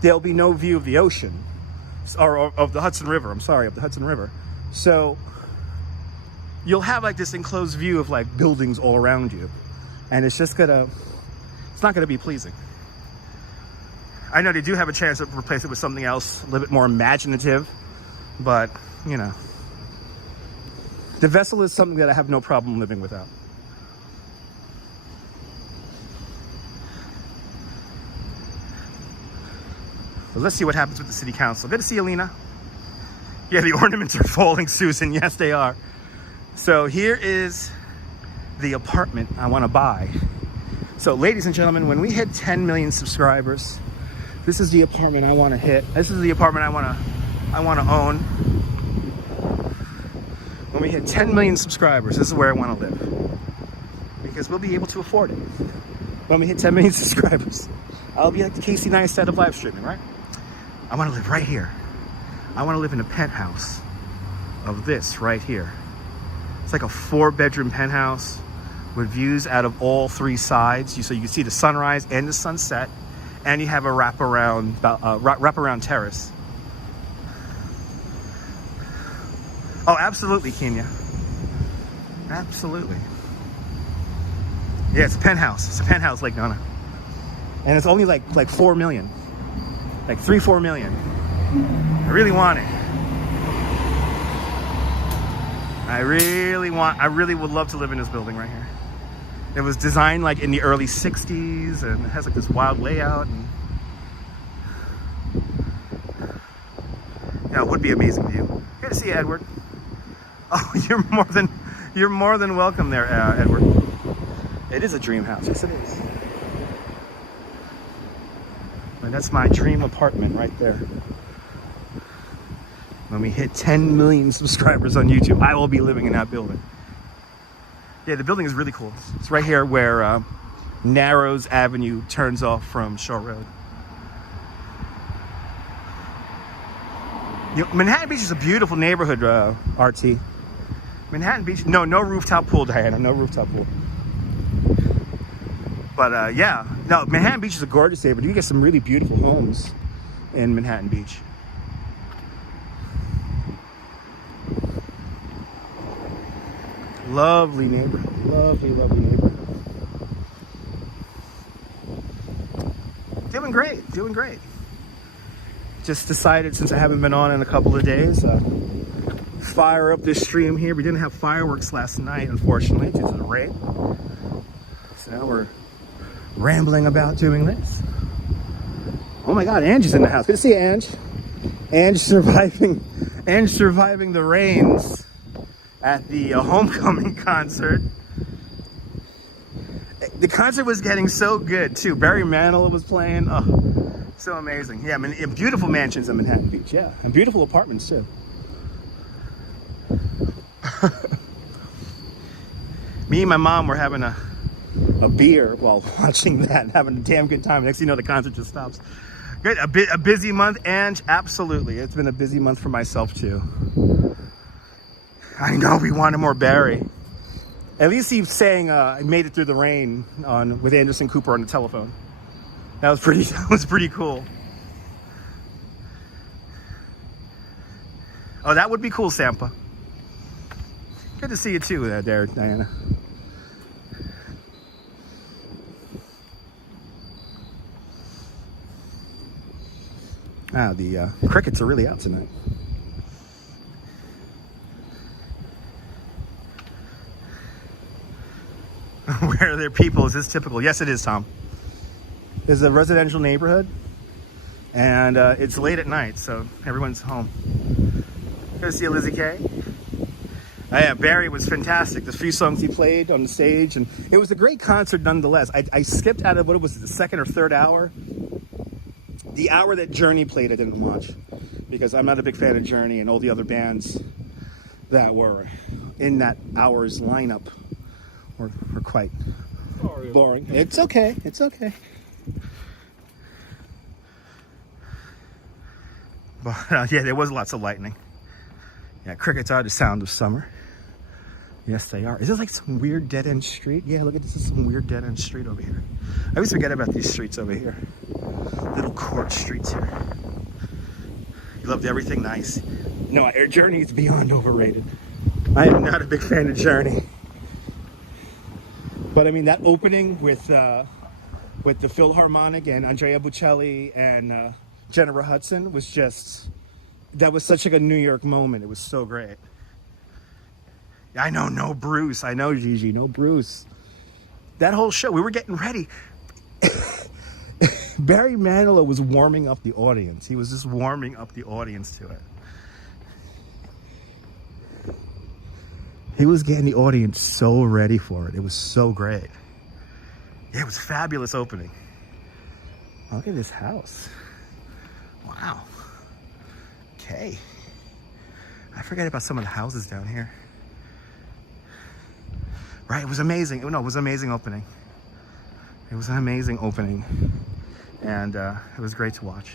there'll be no view of the ocean, or of the Hudson River. I'm sorry, of the Hudson River. So you'll have like this enclosed view of like buildings all around you. And it's just it's not gonna be pleasing. I know they do have a chance to replace it with something else, a little bit more imaginative, but you know, the vessel is something that I have no problem living without. Well, let's see what happens with the city council. Good to see you, Alina. Yeah, the ornaments are falling, Susan. Yes, they are. So here is the apartment I want to buy. So, ladies and gentlemen, when we hit 10 million subscribers, this is the apartment I want to hit. This is the apartment I want to own. When we hit 10 million subscribers, this is where I want to live, because we'll be able to afford it. When we hit 10 million subscribers, I'll be like the Casey Neistat of live streaming, right? I want to live right here. I want to live in a penthouse of this right here. It's like a 4-bedroom penthouse with views out of all 3 sides. So you can see the sunrise and the sunset, and you have a wraparound terrace. Oh, absolutely, Kenya. Absolutely. Yeah, it's a penthouse. It's a penthouse, Lake Nona. And it's only like 4 million. Like 3-4 million. I really want it. I really would love to live in this building right here. It was designed like in the early 60s, and it has like this wild layout, and yeah, it would be an amazing view. Good to see you, Edward. Oh, you're more than welcome there, Edward. It is a dream house. Yes, it is. And that's my dream apartment right there. When we hit 10 million subscribers on YouTube, I will be living in that building. Yeah, the building is really cool. It's right here where Narrows Avenue turns off from Shaw Road. You know, Manhattan Beach is a beautiful neighborhood, RT. Manhattan Beach, no rooftop pool, Diana, no rooftop pool. But yeah, no, Manhattan Beach is a gorgeous neighborhood. You get some really beautiful homes in Manhattan Beach. Lovely neighborhood, lovely neighborhood. Doing great. Just decided, since I haven't been on in a couple of days, fire up this stream here. We didn't have fireworks last night, unfortunately, due to the rain. So now we're rambling about doing this. Oh my God, Ange is in the house. Good to see you, Ange. Ange surviving the rains at the homecoming concert. The concert was getting so good too. Barry Manilow was playing. Oh, so amazing. Yeah, I mean, beautiful mansions in Manhattan Beach. Yeah, and beautiful apartments too. Me and my mom were having a beer while watching that, and having a damn good time. Next thing you know, the concert just stops. Good, a busy month, and absolutely, it's been a busy month for myself too. I know we wanted more Barry. At least he's saying I made it through the rain with Anderson Cooper on the telephone. That was pretty cool. Oh, that would be cool, Sampa. Good to see you too, there, Diana. Ah, the crickets are really out tonight. Where are there people? Is this typical? Yes, it is, Tom. It's a residential neighborhood, and it's late at night, so everyone's home. Good to see you, Lizzie K. Yeah, Barry was fantastic. The few songs he played on the stage, and it was a great concert nonetheless. I skipped out of what it was, the second or third hour. The hour that Journey played, I didn't watch, because I'm not a big fan of Journey, and all the other bands that were in that hour's lineup were quite boring. It's okay. It's okay. But yeah, there was lots of lightning. Yeah, crickets are the sound of summer. Yes, they are. Is this like some weird dead-end street? Yeah, look at this. This is some weird dead-end street over here. I always forget about these streets over here. Little court streets here. You loved everything nice. No, Journey is beyond overrated. I am not a big fan of Journey. But I mean, that opening with the Philharmonic and Andrea Bocelli and Jennifer Hudson was just, that was such like a New York moment. It was so great. I know, no Bruce. I know, Gigi, no Bruce. That whole show, we were getting ready. Barry Manilow was warming up the audience. He was just warming up the audience to it. He was getting the audience so ready for it. It was so great. It was a fabulous opening. Look at this house. Wow. Okay. I forget about some of the houses down here. Right, it was amazing. No, it was an amazing opening. It was an amazing opening. And it was great to watch.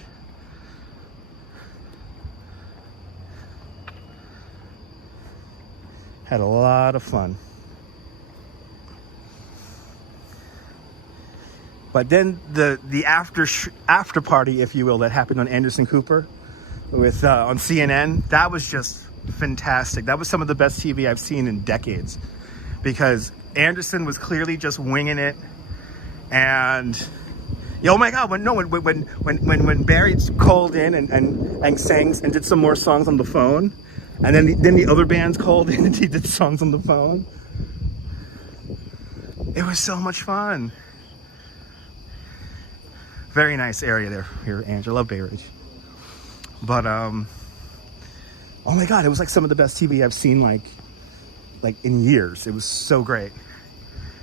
Had a lot of fun. But then the after party, if you will, that happened on Anderson Cooper with on CNN, that was just fantastic. That was some of the best TV I've seen in decades, because Anderson was clearly just winging it. And oh my God, when Barry called in and sang and did some more songs on the phone, and then the other bands called in and he did songs on the phone. It was so much fun. Very nice area there here, Ange. I love Bay Ridge. But oh my God, it was like some of the best TV I've seen like in years. It was so great.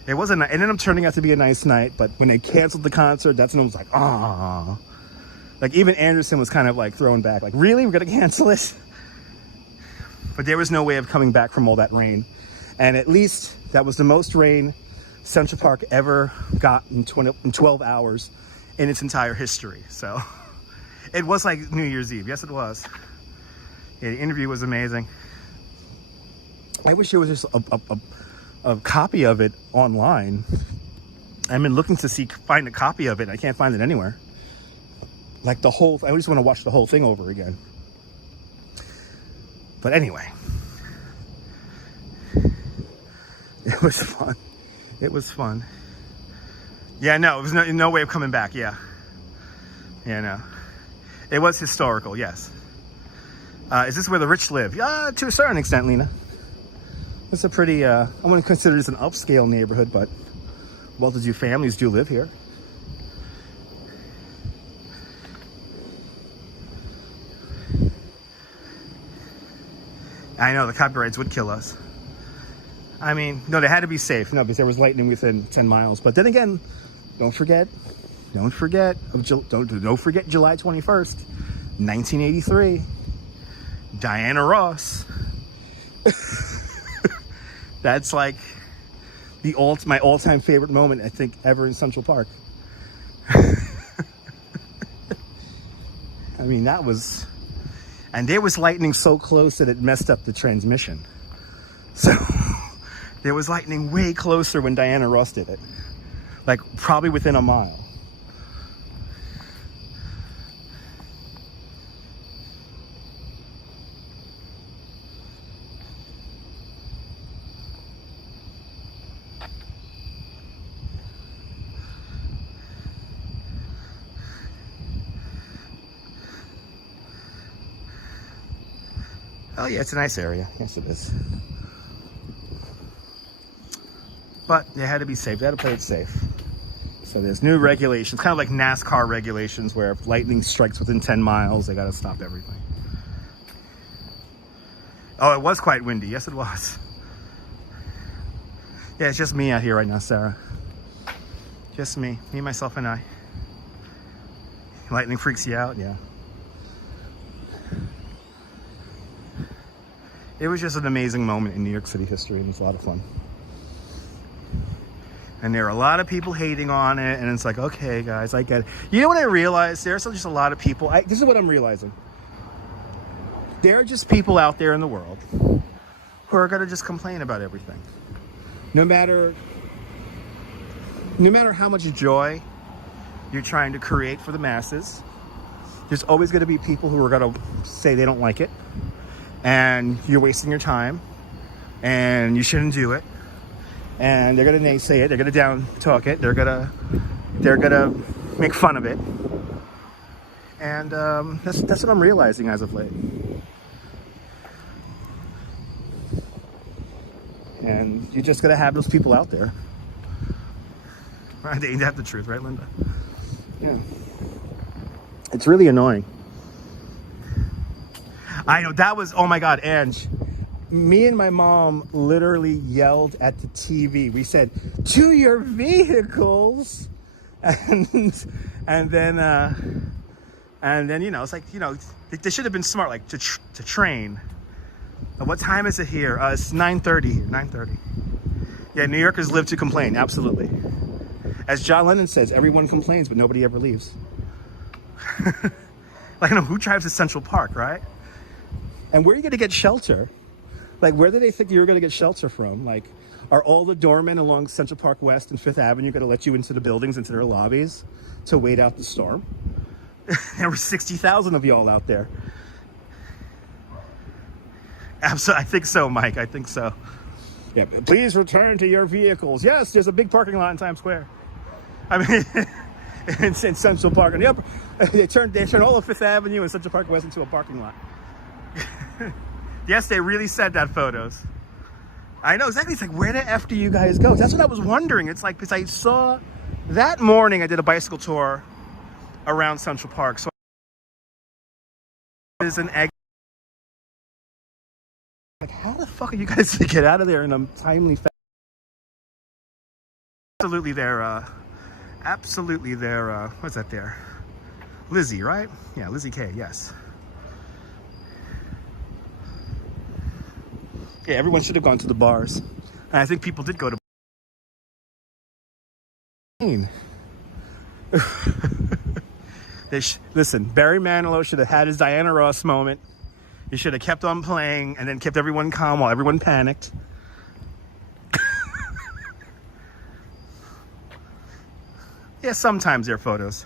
It wasn't, it ended up turning out to be a nice night, but when they canceled the concert, that's when I was like, ah. Like even Anderson was kind of like thrown back, like, really, we're gonna cancel it? But there was no way of coming back from all that rain. And at least that was the most rain Central Park ever got in 12 hours in its entire history. So it was like New Year's Eve. Yes, it was. Yeah, the interview was amazing. I wish there was just a copy of it online. I've been looking to find a copy of it. I can't find it anywhere. Like the whole, I just want to watch the whole thing over again. But anyway, it was fun. It was fun. Yeah, no, it was no way of coming back. Yeah. Yeah, no. It was historical, yes. Is this where the rich live? Yeah, to a certain extent, Lena. It's a pretty, I wouldn't consider this an upscale neighborhood, but well-to-do families do live here. I know, the copyrights would kill us. I mean, no, they had to be safe. No, because there was lightning within 10 miles. But then again, don't forget July 21st, 1983. Diana Ross. That's like my all-time favorite moment, I think, ever in Central Park. I mean, that was... And there was lightning so close that it messed up the transmission. So there was lightning way closer when Diana Ross did it. Like probably within a mile. Oh yeah, it's a nice area. Yes, it is. But they had to be safe. They had to play it safe. So there's new regulations, kind of like NASCAR regulations, where if lightning strikes within 10 miles, they got to stop everything. Oh, it was quite windy. Yes, it was. Yeah, it's just me out here right now, Sarah. Just me, myself, and I. Lightning freaks you out? Yeah. It was just an amazing moment in New York City history, and it's a lot of fun. And there are a lot of people hating on it, and it's like, okay, guys, I get it. You know what I realized? There's just a lot of people. This is what I'm realizing. There are just people out there in the world who are going to just complain about everything. No matter how much joy you're trying to create for the masses, there's always going to be people who are going to say they don't like it. And you're wasting your time, and you shouldn't do it, and they're gonna naysay it. They're gonna down talk it. They're gonna make fun of it. And that's what I'm realizing as of late. And you just gotta have those people out there. Right? Ain't that the truth, right, Linda? Yeah. It's really annoying. I know, that was, oh my God, Ange. Me and my mom literally yelled at the TV. We said, "To your vehicles," and then you know, it's like, you know, they should have been smart, like to train. What time is it here? It's 9:30. 9:30. Yeah, New Yorkers live to complain. Absolutely. As John Lennon says, everyone complains, but nobody ever leaves. Like, I know, who drives to Central Park, right? And where are you going to get shelter? Like, where do they think you're going to get shelter from? Like, are all the doormen along Central Park West and Fifth Avenue going to let you into the buildings, into their lobbies to wait out the storm? There were 60,000 of y'all out there. Absolutely, I think so, Mike. I think so. Yeah, please return to your vehicles. Yes, there's a big parking lot in Times Square. I mean, in Central Park. And they turned all of Fifth Avenue and Central Park West into a parking lot. Yes, they really said that, photos. I know exactly. It's like, where the F do you guys go? That's what I was wondering. It's like, because I saw that morning, I did a bicycle tour around Central Park. So there's an egg. Like, how the fuck are you guys to get out of there in a timely fashion? Absolutely there, what's that there? Lizzie, right? Yeah, Lizzie K, yes. Yeah, everyone should have gone to the bars. And I think people did go to listen, Barry Manilow should have had his Diana Ross moment. He should have kept on playing and then kept everyone calm while everyone panicked. Yeah, sometimes there are photos.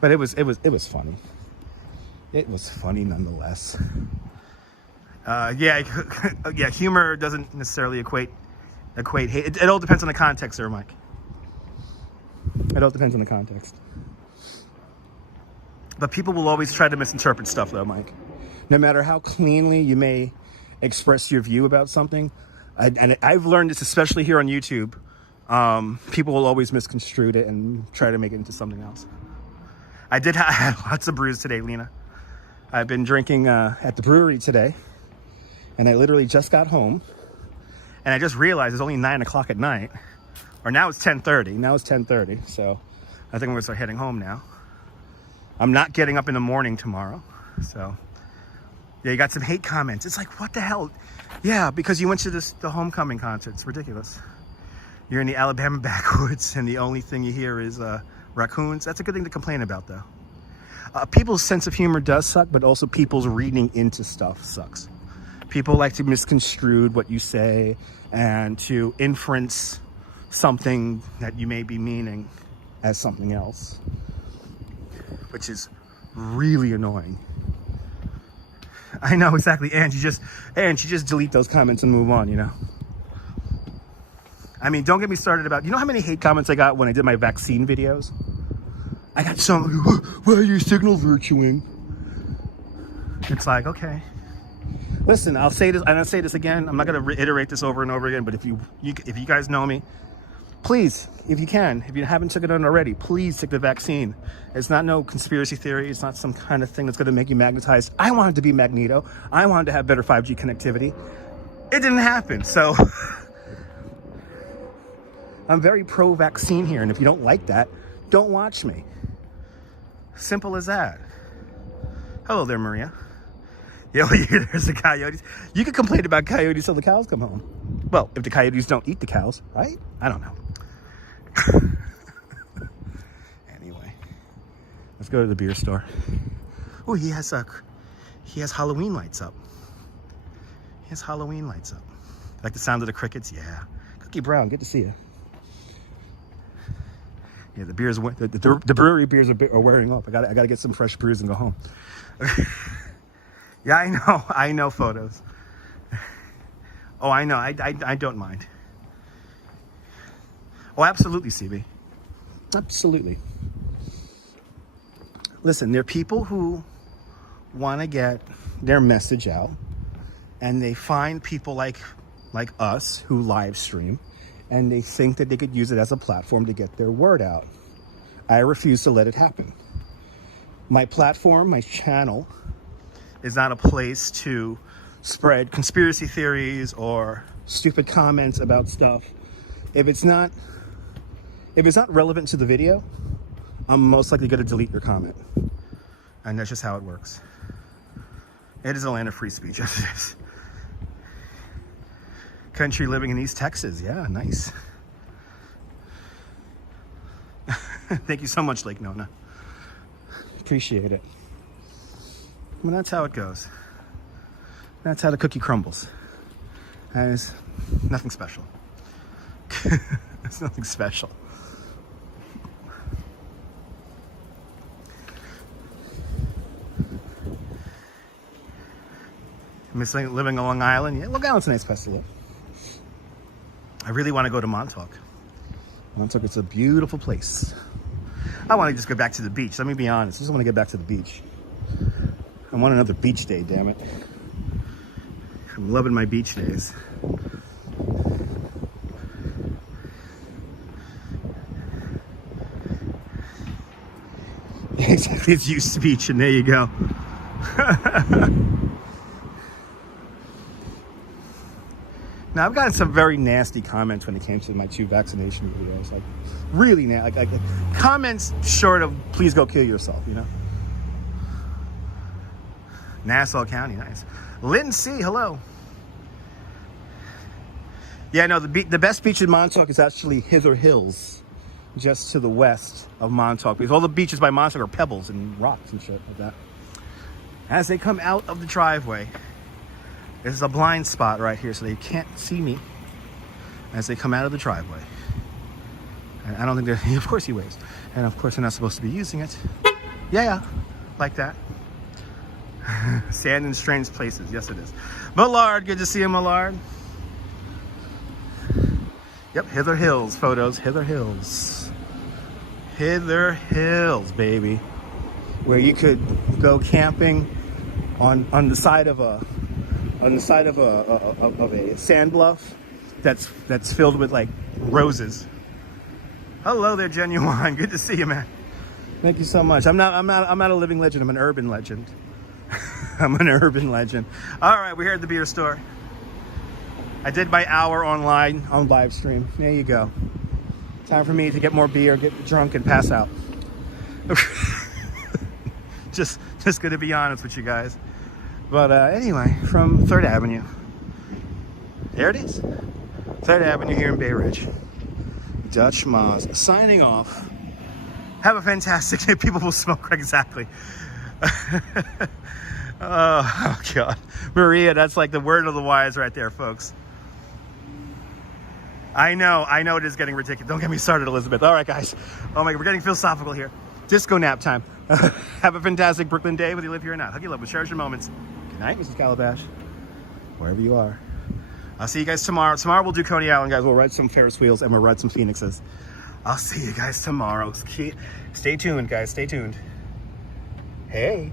But it was funny. It was funny nonetheless. Yeah, humor doesn't necessarily equate hate. It all depends on the context there, Mike. It all depends on the context. But people will always try to misinterpret stuff, though, Mike. No matter how cleanly you may express your view about something, and I've learned this especially here on YouTube, people will always misconstrue it and try to make it into something else. I had lots of brews today, Lena. I've been drinking at the brewery today, and I literally just got home, and I just realized it's only 9 o'clock at night, or now it's 10:30. Now it's 10:30, so I think I'm gonna start heading home now. I'm not getting up in the morning tomorrow, so yeah, you got some hate comments. It's like, what the hell? Yeah, because you went to the homecoming concert. It's ridiculous. You're in the Alabama backwoods, and the only thing you hear is raccoons. That's a good thing to complain about, though. People's sense of humor does suck, but also people's reading into stuff sucks. People like to misconstrue what you say and to inference something that you may be meaning as something else, which is really annoying. I know, exactly. And you just delete those comments and move on, you know? I mean, don't get me started about, you know how many hate comments I got when I did my vaccine videos? I got so many, why are you signal virtuing? It's like, okay. Listen, I'll say this, and I'll say this again. I'm not going to reiterate this over and over again, but if you guys know me, please, if you can, if you haven't took it on already, please take the vaccine. It's not no conspiracy theory. It's not some kind of thing that's going to make you magnetized. I wanted to be Magneto. I wanted to have better 5G connectivity. It didn't happen, so I'm very pro-vaccine here, and if you don't like that, don't watch me. Simple as that. Hello there, Maria. Yo, there's the coyotes. You can complain about coyotes till the cows come home. Well, if the coyotes don't eat the cows, right? I don't know. Anyway, let's go to the beer store. Oh, he has Halloween lights up. He has Halloween lights up. Like the sound of the crickets? Yeah. Cookie Brown, good to see you. Yeah, the beers, the brewery beers are wearing off. I gotta get some fresh brews and go home. Yeah, I know photos. Oh, I know, I don't mind. Oh, absolutely, CB. Absolutely. Listen, there are people who want to get their message out, and they find people like us who live stream, and they think that they could use it as a platform to get their word out. I refuse to let it happen. My platform, my channel, is not a place to spread conspiracy theories or stupid comments about stuff. If it's not relevant to the video, I'm most likely going to delete your comment. And that's just how it works. It is a land of free speech. Yes, it is. Country living in East Texas. Yeah, nice. Thank you so much, Lake Nona. Appreciate it. Well, that's how it goes. That's how the cookie crumbles. And it's nothing special. It's nothing special. Miss living on Long Island? Yeah, Long Island's a nice place to live. I really want to go to Montauk. Montauk is a beautiful place. I want to just go back to the beach. Let me be honest. I just want to get back to the beach. I want another beach day, damn it. I'm loving my beach days. Exactly, it's used beach, and there you go. Now, I've gotten some very nasty comments when it came to my 2 vaccination videos. Like, really nasty. Like, comments short of, please go kill yourself, you know? Nassau County, nice. Lynn C, hello. Yeah, no, the best beach in Montauk is actually Hither Hills, just to the west of Montauk, because all the beaches by Montauk are pebbles and rocks and shit like that. As they come out of the driveway, there's a blind spot right here, so they can't see me as they come out of the driveway. And I don't think they're, of course he waves. And of course they're not supposed to be using it. Yeah, like that. Sand in strange places, yes it is. Millard, good to see you, Millard. Yep, Hither Hills photos, Hither Hills. Hither Hills, baby. Where you could go camping on the side of a sand bluff that's filled with like roses. Hello there, Genuine. Good to see you, man. Thank you so much. I'm not a living legend. I'm an urban legend. I'm an urban legend. All right, we're here at the beer store. I did my hour online on live stream. There you go. Time for me to get more beer, get drunk, and pass out. just gonna be honest with you guys. But anyway, from 3rd Avenue. There it is. 3rd Avenue here in Bay Ridge. Dutch Moz signing off. Have a fantastic day. People will smoke. Exactly. Oh, God. Maria, that's like the word of the wise right there, folks. I know it is getting ridiculous. Don't get me started, Elizabeth. All right, guys. Oh my God, we're getting philosophical here. Disco nap time. Have a fantastic Brooklyn day, whether you live here or not. Hug you, love, but cherish your moments. Good night, Mrs. Calabash. Wherever you are. I'll see you guys tomorrow. Tomorrow we'll do Coney Island, guys. We'll ride some Ferris wheels and we'll ride some Phoenixes. I'll see you guys tomorrow. Stay tuned, guys. Stay tuned. Hey.